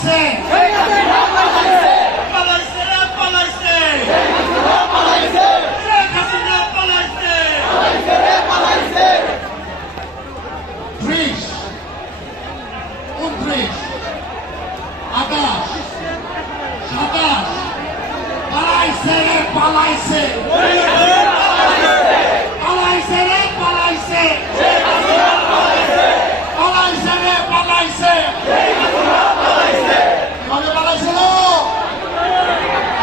পালাইছে পালাইছে রে পালাইছে শেখ হাসিনা পালাইছে 30 29 28 27 পালাইছে রে পালাইছে পালাইছে রে পালাইছে পালাইছে রে পালাইছে কিভাবে পালাইছিল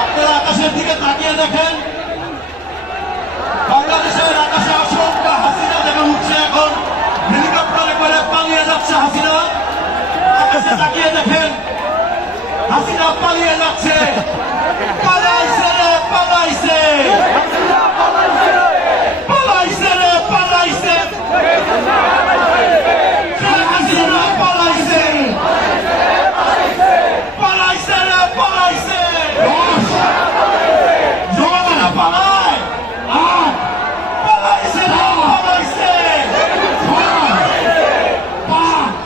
আপনারা আকাশের দিকে তাকিয়ে দেখেন বাংলাদেশের আকাশে অসংখ্য হাসিনা দেখে উঠছে এখন হেলিকপ্টারে করে পালিয়ে যাচ্ছে হাসিনা আকাশে তাকিয়ে দেখেন হাসিনা পালিয়ে যাচ্ছে পালাইছে রে পালাইছে পালাইছে রে পালাইছে শেখ হাসিনা পালাইছে পালাইছে রে পালাইছে জমানা পালায় আর পালাইছে রে পালাইছে 5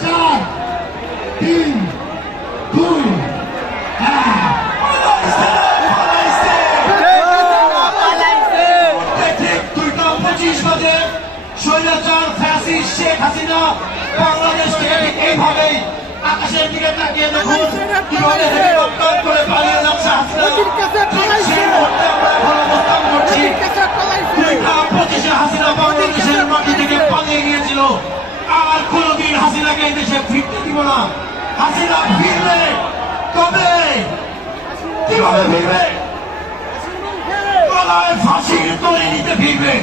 4 3 2 স্বৈরাচার ফ্যাসিস্ট শেখ হাসিনা বাংলাদেশ থেকে এইভাবেই আকাশের দিকে তাকিয়ে দেখুন কিভাবে হেলিকপ্টার করে পালিয়ে যাচ্ছে হাসিনা সেই মুহূর্তে আমরা এখন অবস্থান করছি 2025 হাসিনা বাংলাদেশের মাটি থেকে পালিয়ে গিয়েছিল আর কোনোদিন হাসিনাকে এই দেশে ফিরতে দিব না হাসিনা ফিরবে কবে কিভাবে ফিরবে গলায় ফাঁসির দড়ি নিতে ফিরবে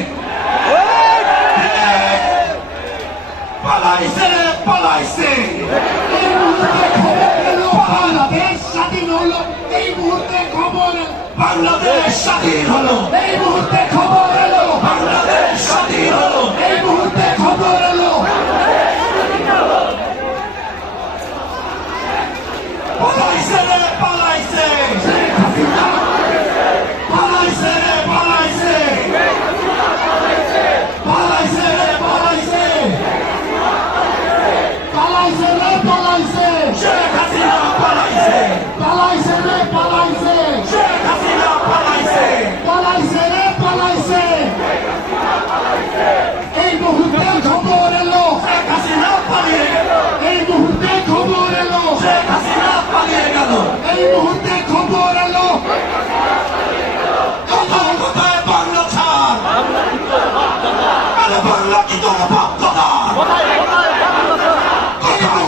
পালাইছে রে পালাইছে এই মুহূর্তে খবর এলো বাংলাদেশ স্বাধীন হলো এই মুহূর্তে খবর বাংলাদেশ স্বাধীন হলো এই মুহূর্তে খবর এলো বাংলাদেশ স্বাধীন হলো এই মুহূর্তে খবর এলো পালাইছে রে পালাইছে পালাইছে রে পালাইছে পালাইছে রে পালাইছে পালাইছে রে পালাইছে শেখ হাসিনা পালাইছে পালাইছে রে পালাইছে শেখ হাসিনা পালাইছে পালাইছে রে পালাইছে এই মুহূর্তে খবর এলো শেখ হাসিনা পালিয়ে গেল এই মুহূর্তে খবর এলো শেখ হাসিনা পালিয়ে গেল এই মুহূর্তে খবর এলো কোথায় কোথায় বাংলা ছাড় আরে বাংলা কি তোর বাপ দাদা কোথায়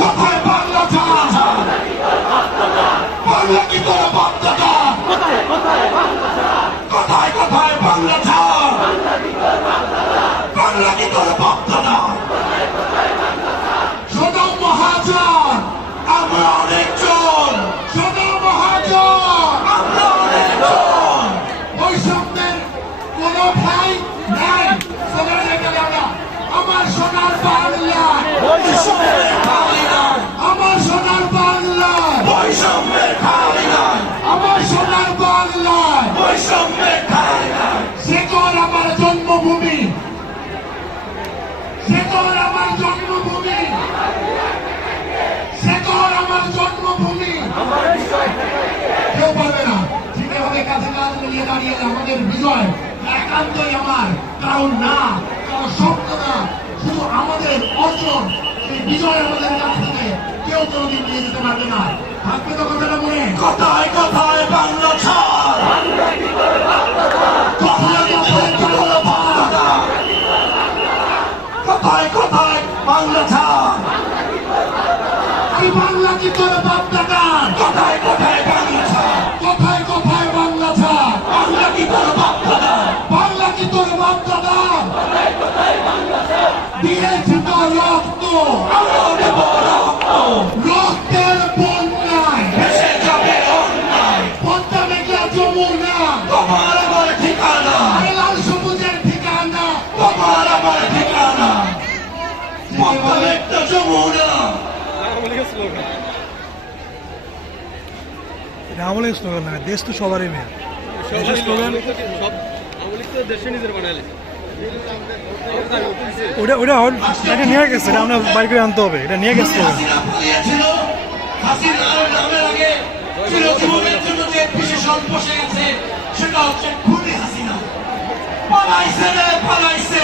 কোথায় বাংলা ছাড় বাংলা কি তোর বাপ দাদা কোথায় কোথায় বাংলা ছাড় বাংলা কি তোর বাপ দাদা সদা মহাজন আমরা অনেকজন সদা মহাজন আমরা অনেকজন বৈষম্যের কোন ভাই নাই আমার সোনার বাংলা বৈষম্যের খালি নাই আমার সোনার বাংলা বৈষম্যের খালি নাই আমার সোনার বাংলা বৈষম্যের খালি নাই সেকর আমার জন্মভূমি সেকর আমার জন্মভূমি সেকর আমার জন্মভূমি কেউ পারবে না ঠিক এভাবে কাছে কাজ মিলিয়ে দাঁড়িয়ে আমাদের বিজয় একান্তই আমার কারণ না কারণ স্বপ্ন না শুধু আমাদের অর্জন সেই বিজয় আমাদের কাছ থেকে কেউ কোনোদিন নিয়ে যেতে পারবে না থাকবে তো কথাটা মনে কথায় কথায় বাংলা ছাড় কথায় কথায় কথায় বাংলা ছাড় বাংলা কি তোর বাপ দাদা কথায় কথায় বাংলা ছাড় কথায় কথায় বাংলা ছাড় বাংলা কি তোর বাপ দাদা বাংলা কি তোর বাপ দাদা দিয়েছি তো রক্ত আরো দেব রক্ত রক্তের বন্যায় ভেসে যাবে অন্যায় পদ্মা মেঘলা যমুনা তোমার আমার ঠিকানা লাল সবুজের ঠিকানা তোমার আমার ঠিকানা পদ্মা মেঘলা যমুনা আমলের স্লোগান না, দেশ তো সবারই মেয়ে স্লোগান। ওটা নিয়ে গেছে, এটা আমরা বাইক করে আনতে হবে, এটা নিয়ে গেছে। হাসিনার নামের আগে চিরজীবনের জন্য যে বিশেষণ বসে গেছে সেটা হচ্ছে খুনি হাসিনা। পালাইছে রে পালাইছে।